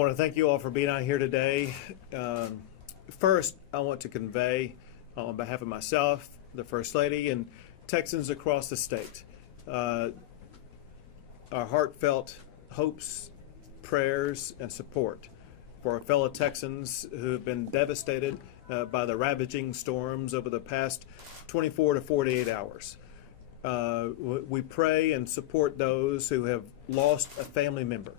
want to thank you all for being out here today. First, I want to convey on behalf of myself, the First Lady, and Texans across the state, our heartfelt hopes, prayers, and support for our fellow Texans who have been devastated by the ravaging storms over the past 24 to 48 hours. We pray and support those who have lost a family member.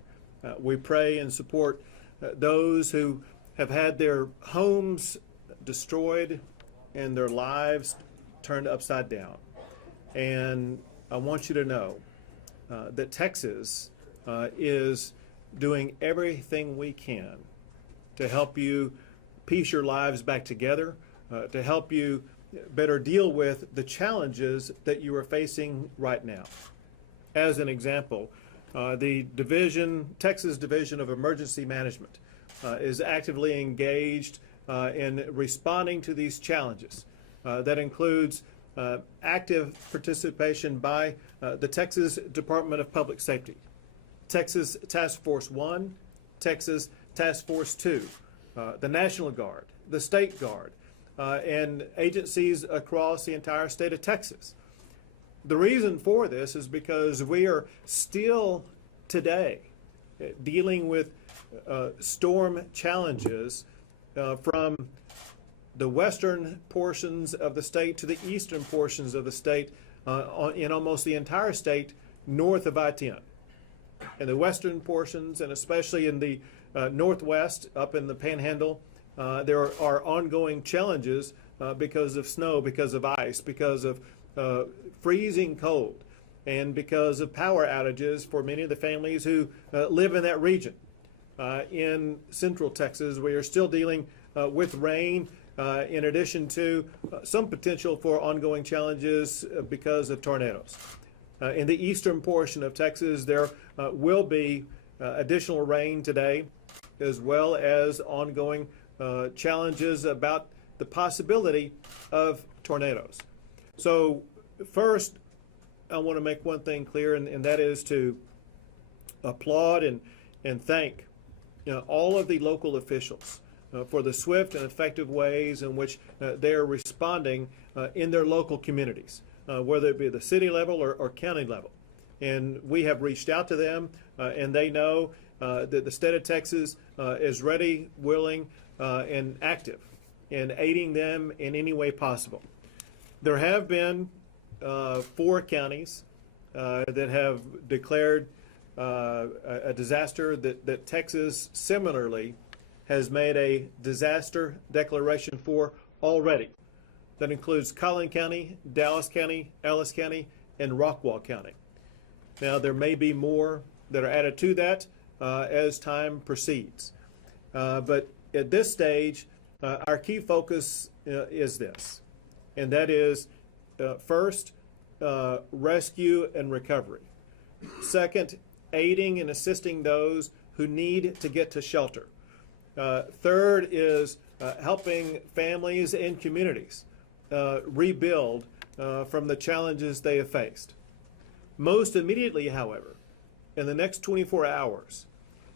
We pray and support those who have had their homes destroyed and their lives turned upside down. And I want you to know that Texas is doing everything we can to help you piece your lives back together, to help you better deal with the challenges that you are facing right now. As an example, the Texas Division of Emergency Management is actively engaged in responding to these challenges. That includes active participation by the Texas Department of Public Safety, Texas Task Force 1, Texas Task Force 2, the National Guard, the State Guard, and agencies across the entire state of Texas. The reason for this is because we are still today dealing with storm challenges from the western portions of the state to the eastern portions of the state, in almost the entire state north of I-10. In the western portions, and especially in the northwest, up in the Panhandle, there are ongoing challenges because of snow, because of ice, because of freezing cold, and because of power outages for many of the families who live in that region. In central Texas, we are still dealing with rain, in addition to some potential for ongoing challenges because of tornadoes. In the eastern portion of Texas, there will be additional rain today, as well as ongoing challenges about the possibility of tornadoes. So first, I want to make one thing clear, and that is to applaud and thank all of the local officials for the swift and effective ways in which they are responding in their local communities, whether it be the city level or county level. And we have reached out to them, and they know that the state of Texas is ready, willing, and active in aiding them in any way possible. There have been 4 counties that have declared a disaster that Texas similarly has made a disaster declaration for already. That includes Collin County, Dallas County, Ellis County, and Rockwall County. Now, there may be more that are added to that as time proceeds. But at this stage, our key focus is this, and that is first, rescue and recovery. Second, aiding and assisting those who need to get to shelter. Third is helping families and communities rebuild from the challenges they have faced. Most immediately, however, in the next 24 hours,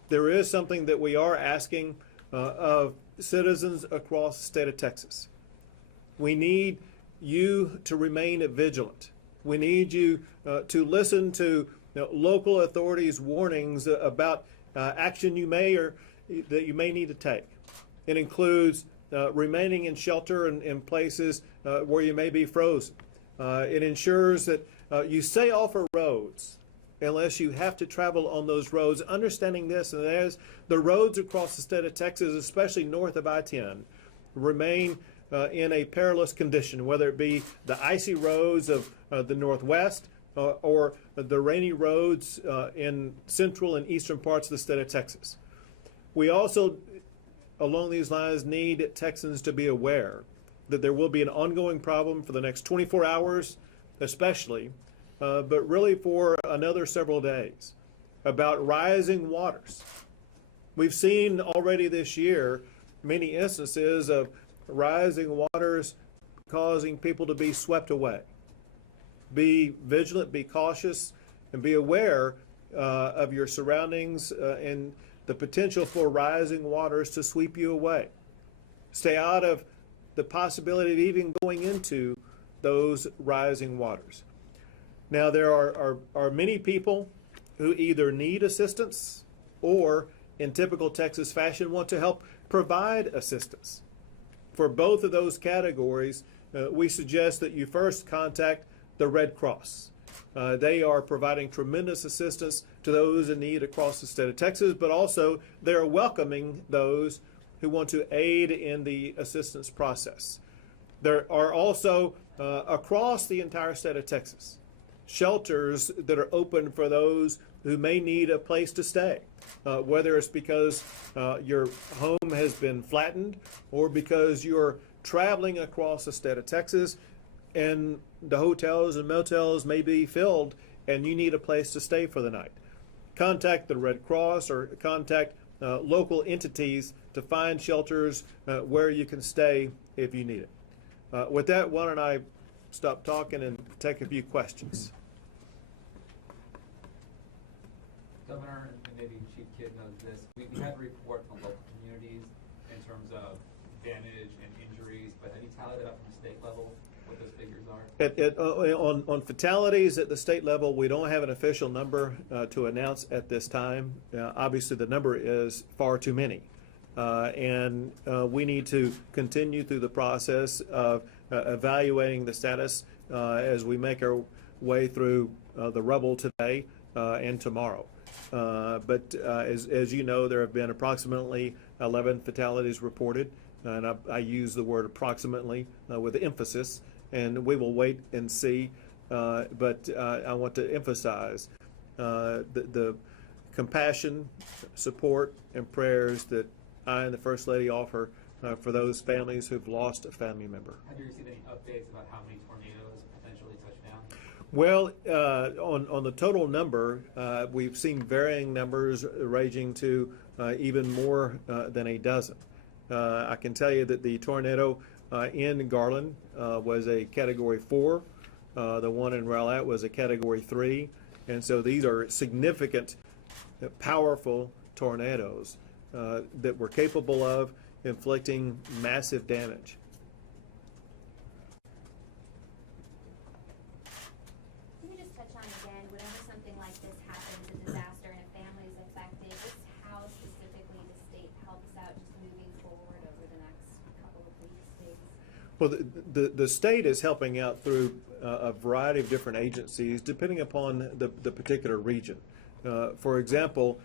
there is something that we are asking of citizens across the state of Texas. We need you to remain vigilant. We need you to listen to local authorities' warnings about action you may need to take. It includes remaining in shelter in places where you may be frozen. It ensures that you stay off of roads unless you have to travel on those roads, understanding this, and that is the roads across the state of Texas, especially north of I-10, remain in a perilous condition, whether it be the icy roads of the northwest or the rainy roads in central and eastern parts of the state of Texas. We also, along these lines, need Texans to be aware that there will be an ongoing problem for the next 24 hours, especially, but really for another several days, about rising waters. We've seen already this year many instances of rising waters causing people to be swept away. Be vigilant, be cautious, and be aware of your surroundings and the potential for rising waters to sweep you away. Stay out of the possibility of even going into those rising waters. Now, there are many people who either need assistance or, in typical Texas fashion, want to help provide assistance. For both of those categories, we suggest that you first contact the Red Cross. They are providing tremendous assistance to those in need across the state of Texas, but also they're welcoming those who want to aid in the assistance process. There are also, across the entire state of Texas, shelters that are open for those who may need a place to stay, whether it's because your home has been flattened or because you're traveling across the state of Texas and the hotels and motels may be filled and you need a place to stay for the night. Contact the Red Cross or contact local entities to find shelters where you can stay if you need it. With that, why don't I stop talking and take a few questions. Governor, and maybe Chief Kidd knows this, we had a report from local communities in terms of damage and injuries, but have you tallied it up from the state level, what those figures are? On fatalities at the state level, we don't have an official number to announce at this time. Obviously, the number is far too many. And we need to continue through the process of evaluating the status as we make our way through the rubble today and tomorrow. But as you know, there have been approximately 11 fatalities reported, and I use the word approximately with emphasis, and we will wait and see. But I want to emphasize the compassion, support, and prayers that I and the First Lady offer for those families who've lost a family member. Have you received any updates about how many tornadoes potentially touched down? Well, on the total number, we've seen varying numbers ranging to even more than a dozen. I can tell you that the tornado in Garland was a Category 4. The one in Rowlett was a Category 3. And so these are significant, powerful tornadoes that were capable of inflicting massive damage. Can you just touch on again, whenever something like this happens, a disaster, and a family is affected, just how specifically the state helps out just moving forward over the next couple of weeks, days? Well, the state is helping out through a variety of different agencies depending upon the particular region. For example,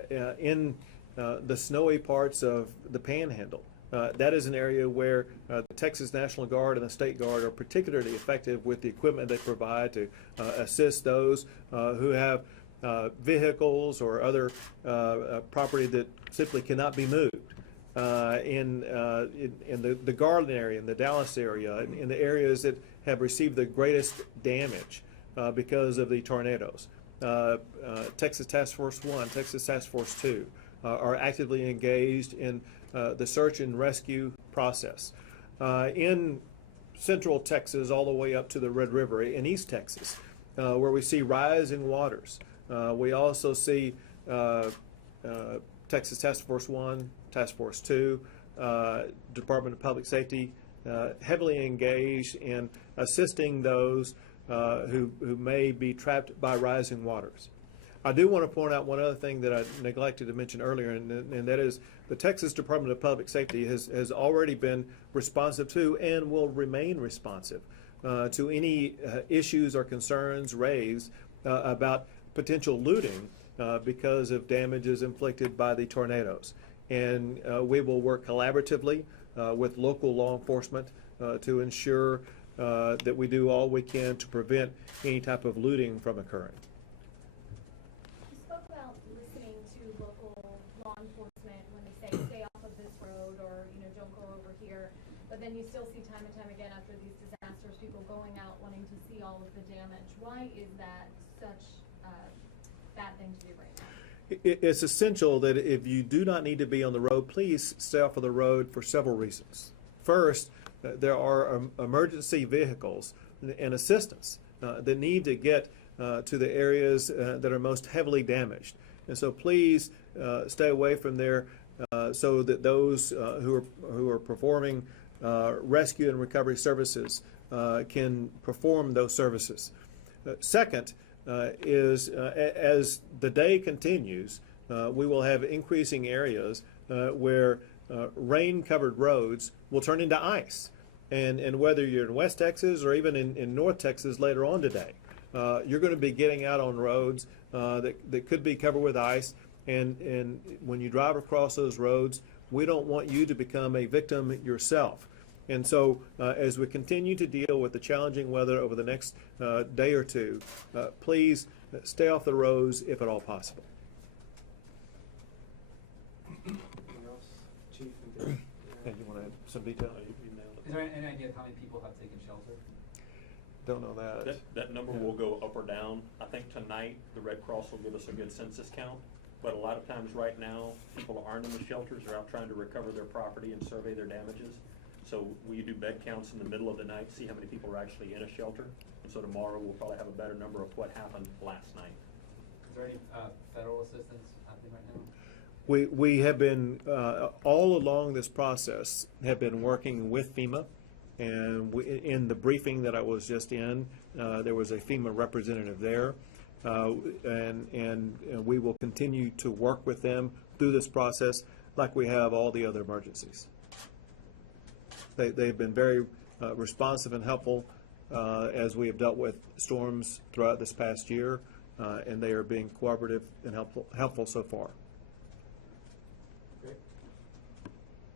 in the snowy parts of the Panhandle, that is an area where the Texas National Guard and the State Guard are particularly effective with the equipment they provide to assist those who have vehicles or other property that simply cannot be moved. In the Garland area, in the Dallas area, in the areas that have received the greatest damage because of the tornadoes. Texas Task Force 1, Texas Task Force 2 are actively engaged in the search and rescue process. In central Texas, all the way up to the Red River, in East Texas, where we see rising waters, we also see Texas Task Force 1, Task Force 2, Department of Public Safety heavily engaged in assisting those who may be trapped by rising waters. I do want to point out one other thing that I neglected to mention earlier, and that is the Texas Department of Public Safety has already been responsive to and will remain responsive to any issues or concerns raised about potential looting because of damages inflicted by the tornadoes. And we will work collaboratively with local law enforcement to ensure that we do all we can to prevent any type of looting from occurring. You spoke about listening to local law enforcement when they say stay off of this road or don't go over here, but then you still see time and time again after these disasters people going out wanting to see all of the damage. Why is that such a bad thing to do right now? It's essential that if you do not need to be on the road, please stay off of the road for several reasons. First, there are emergency vehicles and assistance that need to get to the areas that are most heavily damaged. And so please stay away from there so that those who are performing rescue and recovery services can perform those services. Second is as the day continues, we will have increasing areas where rain-covered roads will turn into ice. And whether you're in West Texas or even in North Texas later on today, you're going to be getting out on roads that could be covered with ice. And when you drive across those roads, we don't want you to become a victim yourself. And so as we continue to deal with the challenging weather over the next day or two, please stay off the roads if at all possible. Anything else, Chief and Dave? And you want to add some detail? Is there any idea of how many people have taken shelter? Don't know that. That number will go up or down. I think tonight the Red Cross will give us a good census count, but a lot of times right now people aren't in the shelters. They're out trying to recover their property and survey their damages. So we do bed counts in the middle of the night, see how many people are actually in a shelter. And so tomorrow we'll probably have a better number of what happened last night. Is there any federal assistance happening right now? We have been, all along this process, have been working with FEMA. And in the briefing that I was just in, there was a FEMA representative there. And we will continue to work with them through this process like we have all the other emergencies. They've been very responsive and helpful as we have dealt with storms throughout this past year, and they are being cooperative and helpful so far. Great.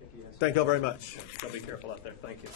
Thank you guys. Thank you all very much. So be careful out there. Thank you.